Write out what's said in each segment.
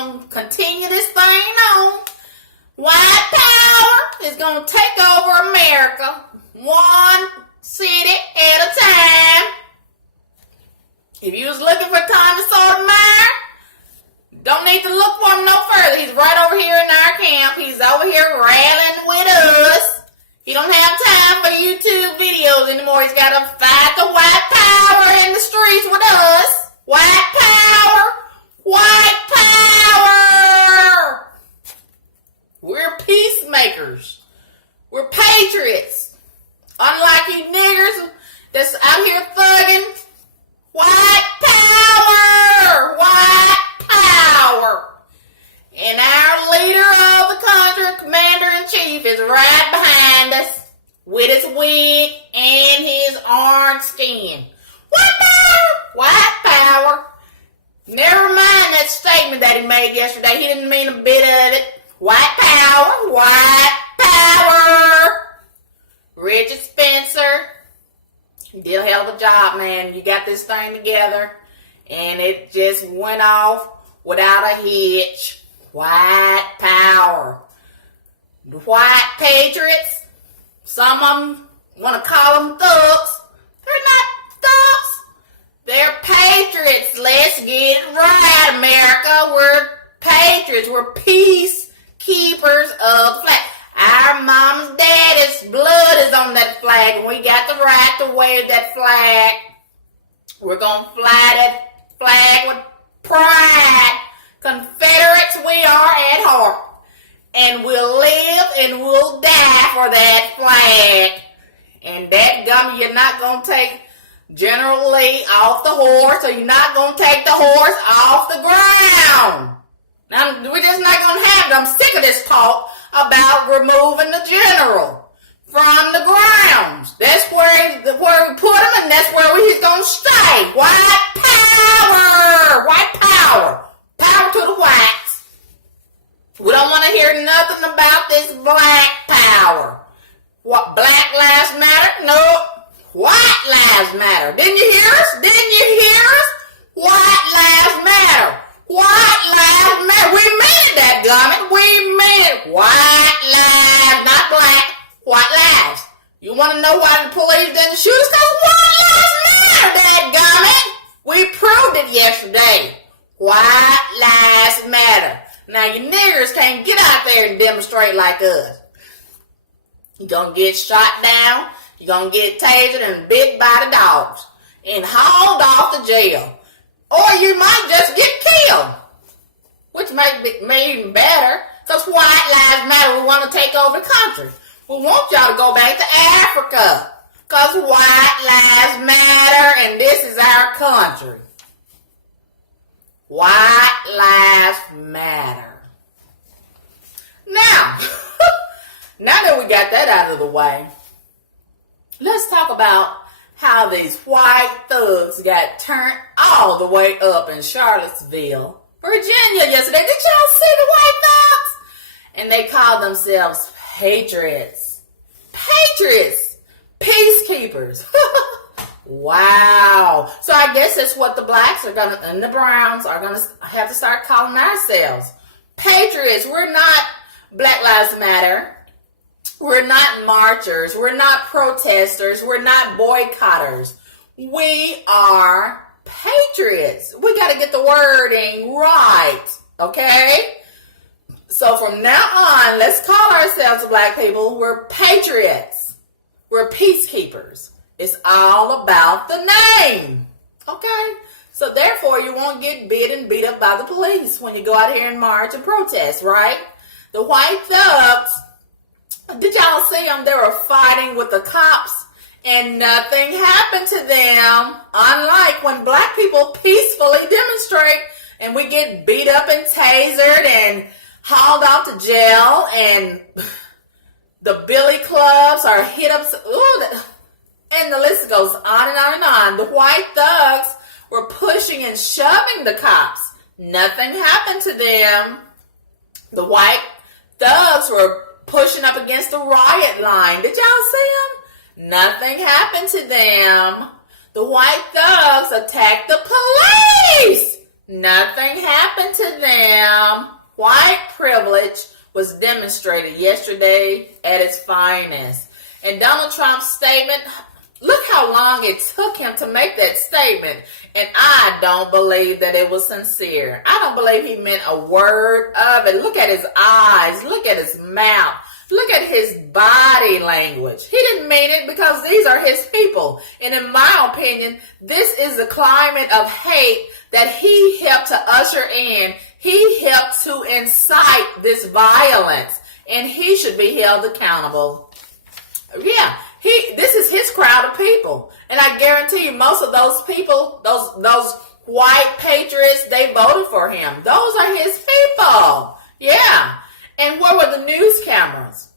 gonna continue this thing on. White power is gonna take over America, one city at a time. If you was looking for Thomas Sotomayor, don't need to look for him no further. He's right over here in our camp. He's over here rallying with us. He don't have time for YouTube videos anymore. He's got to fight the white power in the streets with us. White power! White power! We're peacemakers. We're patriots. Unlike you niggers that's out here thugging. White power! White power! And our leader of the country, Commander-in-Chief, is right behind us with his wig and his orange skin. White power! White power! Never mind that statement that he made yesterday. He didn't mean a bit of it. White power! White power! Richard Spencer, you did a hell of a job, man. You got this thing together, and it just went off without a hitch. White power. The white patriots, some of them want to call them thugs. They're not thugs. They're patriots. Let's get it right, America. We're patriots. We're peacekeepers of the flag. Our mom's daddy's blood is on that flag, and we got the right to wave that flag. We're going to fly that flag with pride. Confederates we are at heart. And we'll live and we'll die for that flag. And that gum, you're not going to take General Lee off the horse, or you're not going to take the horse off the ground. Now, we're just not going to have it. I'm sick of this talk about removing the general from the grounds. That's where we put him, and that's where he's going to stay. White power! White power! Power to the whites. We don't want to hear nothing about this black power. What, Black Lives Matter? No. White Lives Matter. Didn't you hear us? Didn't you hear us? White Lives Matter. White Lives Matter. We meant that, gummit. We meant white lives, not black. White lives. You want to know why the police didn't shoot us? Because white lives matter, that gummit. We proved it yesterday. White lives matter. Now, you niggers can't get out there and demonstrate like us. You're going to get shot down. You're going to get tasered and bit by the dogs. And hauled off to jail. Or you might just get killed. Which might be even better. Because white lives matter. We want to take over the country. We want y'all to go back to Africa. Because white lives matter. And this is our country. White lives matter. Now, now that we got that out of the way, let's talk about how these white thugs got turned all the way up in Charlottesville, Virginia yesterday. Did y'all see the white thugs? And they called themselves patriots. Patriots. Peacekeepers. Wow. So I guess that's what the blacks are going to, and the browns are going to have to start calling ourselves. Patriots. We're not Black Lives Matter. We're not marchers. We're not protesters. We're not boycotters. We are patriots. We got to get the wording right. Okay? So from now on, let's call ourselves black people. We're patriots. We're peacekeepers. It's all about the name. Okay? So therefore, you won't get bit and beat up by the police when you go out here and march and protest, right? The white thugs, did y'all see them? They were fighting with the cops and nothing happened to them. Unlike when black people peacefully demonstrate and we get beat up and tasered and hauled out to jail and the billy clubs are hit up. Ooh, and the list goes on and on and on. The white thugs were pushing and shoving the cops. Nothing happened to them. The white thugs were pushing up against the riot line. Did y'all see them? Nothing happened to them. The white thugs attacked the police. Nothing happened to them. White privilege was demonstrated yesterday at its finest. And Donald Trump's statement, look how long it took him to make that statement. And I don't believe that it was sincere. I don't believe he meant a word of it. Look at his eyes. Look at his mouth. Look at his body language. He didn't mean it because these are his people. And in my opinion, this is the climate of hate that he helped to usher in. He helped to incite this violence. And he should be held accountable. Yeah, this is his crowd of people. And I guarantee you most of those people, those white patriots, they voted for him. Those are his people. Yeah. And where were the news cameras?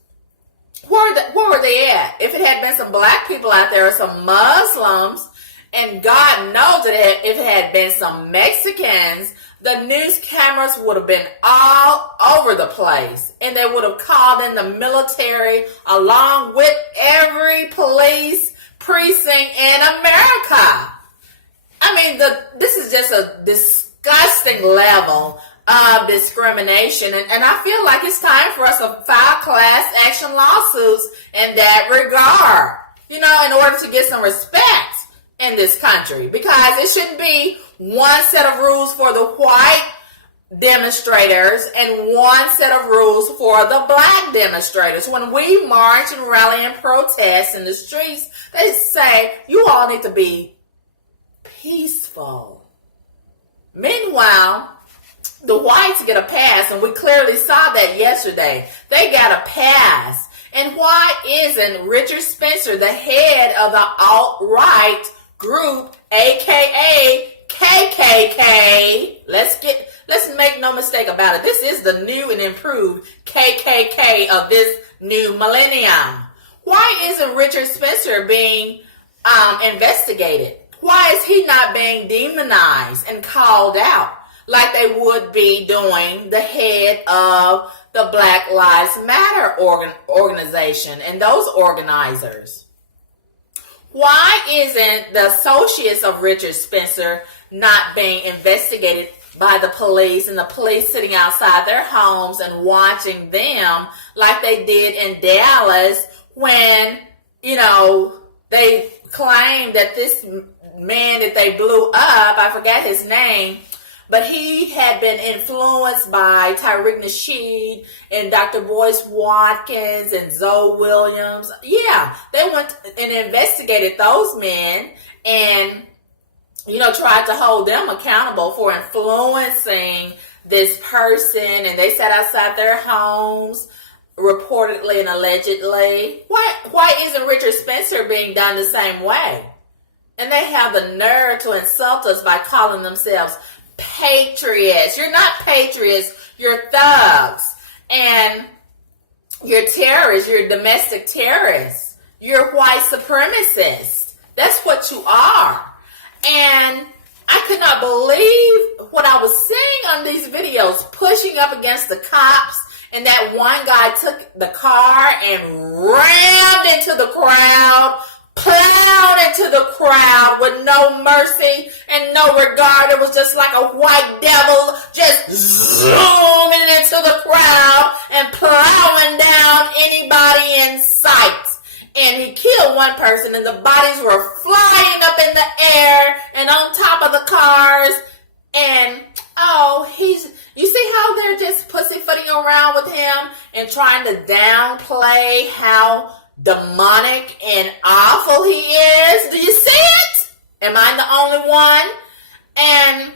Where were they at? If it had been some black people out there or some Muslims, and God knows that if it had been some Mexicans, the news cameras would have been all over the place. And they would have called in the military along with every police precinct in America. I mean, this is just a disgusting level of discrimination, and I feel like it's time for us to file class action lawsuits in that regard, in order to get some respect in this country, because it shouldn't be one set of rules for the white demonstrators and one set of rules for the black demonstrators. When we march and rally and protest in the streets, they say you all need to be peaceful. Meanwhile, the whites get a pass, and we clearly saw that yesterday. They got a pass. And why isn't Richard Spencer, the head of the alt-right group, aka KKK? Let's make no mistake about it. This is the new and improved KKK of this new millennium. Why isn't Richard Spencer being investigated? Why is he not being demonized and called out like they would be doing the head of the Black Lives Matter organization and those organizers? Why isn't the associates of Richard Spencer not being investigated by the police, and the police sitting outside their homes and watching them like they did in Dallas when, they claimed that this man that they blew up, I forgot his name, but he had been influenced by Tyreek Nasheed and Dr. Boyce Watkins and Zoe Williams. Yeah, they went and investigated those men and, tried to hold them accountable for influencing this person. And they sat outside their homes, reportedly and allegedly. Why isn't Richard Spencer being done the same way? And they have the nerve to insult us by calling themselves patriots. You're not patriots, you're thugs. And you're terrorists, you're domestic terrorists. You're white supremacists. That's what you are. And I could not believe what I was seeing on these videos, pushing up against the cops. And that one guy took the car and rammed into the crowd, plowed into the crowd with no mercy and no regard. It was just like a white devil just zooming into the crowd and plowing down anybody in sight. And he killed one person, and the bodies were flying up in the air and on top of the cars. And you see how they're just pussyfooting around with him and trying to downplay how demonic and awful he is? Do you see it? Am I the only one? And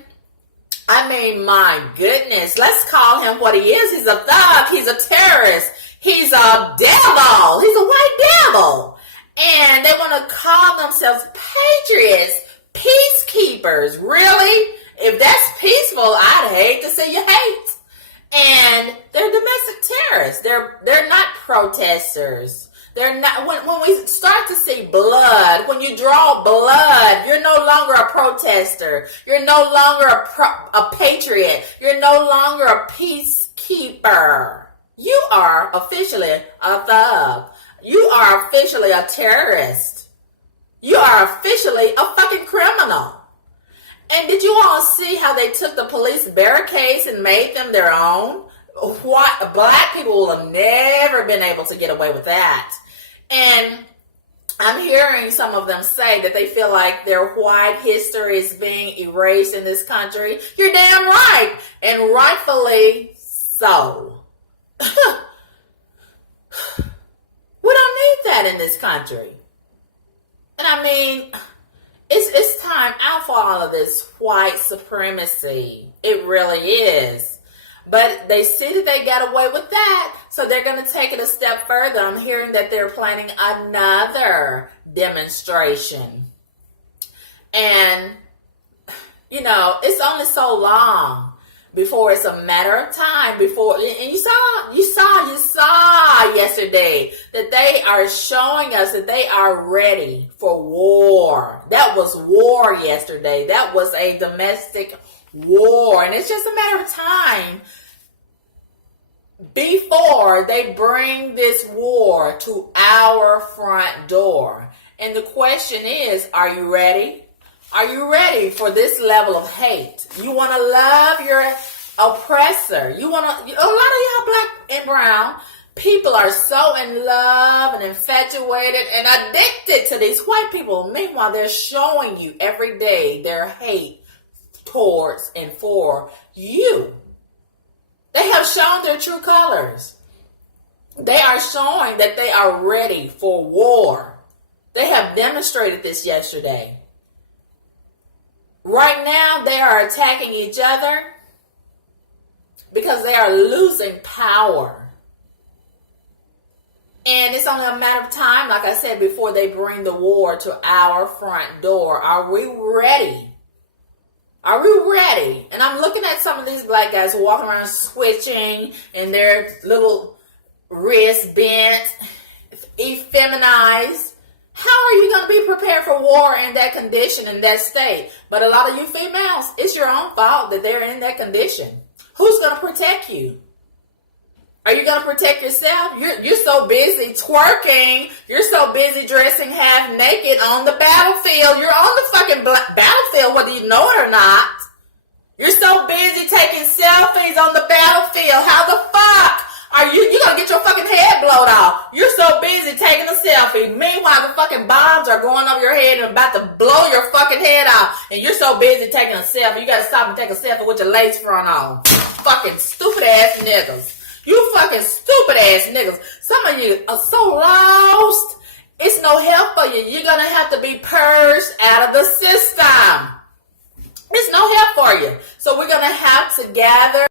I mean, my goodness, let's call him what he is. He's a thug. He's a terrorist. He's a devil. He's a white devil. And they want to call themselves patriots, peacekeepers. Really? If that's peaceful, I'd hate to see you hate. And they're domestic terrorists. They're not protesters. They're not. When we start to see blood, when you draw blood, you're no longer a protester. You're no longer a patriot. You're no longer a peacekeeper. You are officially a thug. You are officially a terrorist. You are officially a fucking criminal. And did you all see how they took the police barricades and made them their own? What black people will have never been able to get away with that. And I'm hearing some of them say that they feel like their white history is being erased in this country. You're damn right. And rightfully so. We don't need that in this country. And I mean, it's time out for all of this white supremacy. It really is. But they see that they got away with that, so they're going to take it a step further. I'm hearing that they're planning another demonstration. And, you know, it's only so long before it's a matter of time before, and you saw yesterday that they are showing us that they are ready for war. That was war yesterday. That was a domestic war, and it's just a matter of time before they bring this war to our front door. And the question is, are you ready? Are you ready for this level of hate? You want to love your oppressor. A lot of y'all black and brown people are so in love and infatuated and addicted to these white people. Meanwhile, they're showing you every day their hate towards and for you. They have shown their true colors. They are showing that they are ready for war. They have demonstrated this yesterday. Right now, they are attacking each other because they are losing power. And it's only a matter of time, like I said, before they bring the war to our front door. Are we ready? Are we ready? And I'm looking at some of these black guys walking around switching and their little wrists bent, effeminized. How are you going to be prepared for war in that condition, in that state? But a lot of you females, it's your own fault that they're in that condition. Who's going to protect you? Are you going to protect yourself? You're so busy twerking. You're so busy dressing half naked on the battlefield. You're on the fucking battlefield whether you know it or not. You're so busy taking selfies on the battlefield. How the fuck are you going to get your fucking head blown off? You're so busy taking a selfie. Meanwhile, the fucking bombs are going over your head and about to blow your fucking head off. And you're so busy taking a selfie. You got to stop and take a selfie with your lace front on. Fucking stupid ass niggas. You fucking stupid ass niggas. Some of you are so lost. It's no help for you. You're going to have to be purged out of the system. It's no help for you. So we're going to have to gather